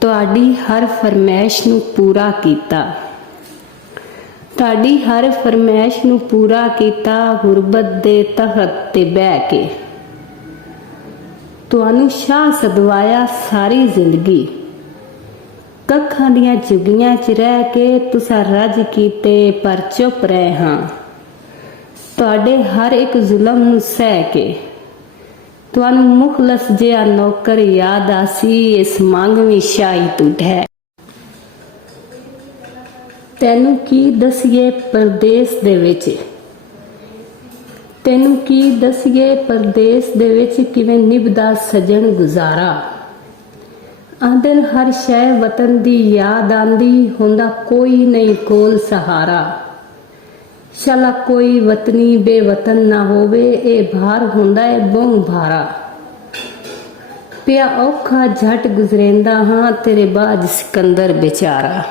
ਤੁਹਾਡੀ ਹਰ ਫਰਮਾਇਸ਼ ਨੂੰ ਪੂਰਾ ਕੀਤਾ। ਤੁਹਾਡੀ ਹਰ ਫਰਮਾਇਸ਼ ਨੂੰ ਪੂਰਾ ਕੀਤਾ ਗੁਰਬਤ ਦੇ ਤਖਤ ਤੇ ਬਹਿ ਕੇ। ਤੁਹਾਨੂੰ ਸ਼ਾਹ ਸਦਵਾਇਆ ਸਾਰੀ ਜ਼ਿੰਦਗੀ। ਕੱਖਾਂ ਦੀਆਂ ਝੁੱਗੀਆਂ 'ਚ ਰਹਿ ਕੇ ਤੁਸਾਂ ਰੱਜ ਕੀਤੇ ਪਰ ਚੁੱਪ ਰਹੇ ਹਾਂ। ਤੁਹਾਡੇ ਹਰ ਇੱਕ ਜ਼ੁਲਮ ਨੂੰ ਸਹਿ ਕੇ ਤੁਹਾਨੂੰ ਮੁਖਲਸ ਜਿਹਾ ਨੌਕਰ ਯਾਦ ਆਸੀ ਇਸ ਮੰਗਵੀਂ ਸ਼ਾਹੀ ਤੂੰ ਢਹਿ। ਤੈਨੂੰ ਕੀ ਦਸੀਏ ਪਰਦੇਸ ਦੇ ਵਿੱਚ, ਤੈਨੂੰ ਕੀ ਦਸੀਏ ਪਰਦੇਸ ਦੇ ਵਿੱਚ ਕਿਵੇਂ ਨਿਭਦਾ ਸਜਣ ਗੁਜ਼ਾਰਾ। ਆਂਦਨ ਹਰ ਸ਼ੈ ਵਤਨ ਦੀ ਯਾਦ ਆਂਦੀ ਹੁੰਦਾ ਕੋਈ ਨਹੀਂ ਕੋਲ ਸਹਾਰਾ। ਸ਼ਾਲਾ ਕੋਈ ਵਤਨੀ ਬੇਵਤਨ ਨਾ ਹੋਵੇ ਇਹ ਭਾਰ ਹੁੰਦਾ ਏ ਬਹੁ ਭਾਰਾ। ਪਿਆ ਔਖਾ ਝਟ ਗੁਜ਼ਰੇਂਦਾ ਹਾਂ ਤੇਰੇ ਬਾਝ ਸਿਕੰਦਰ ਬੇਚਾਰਾ।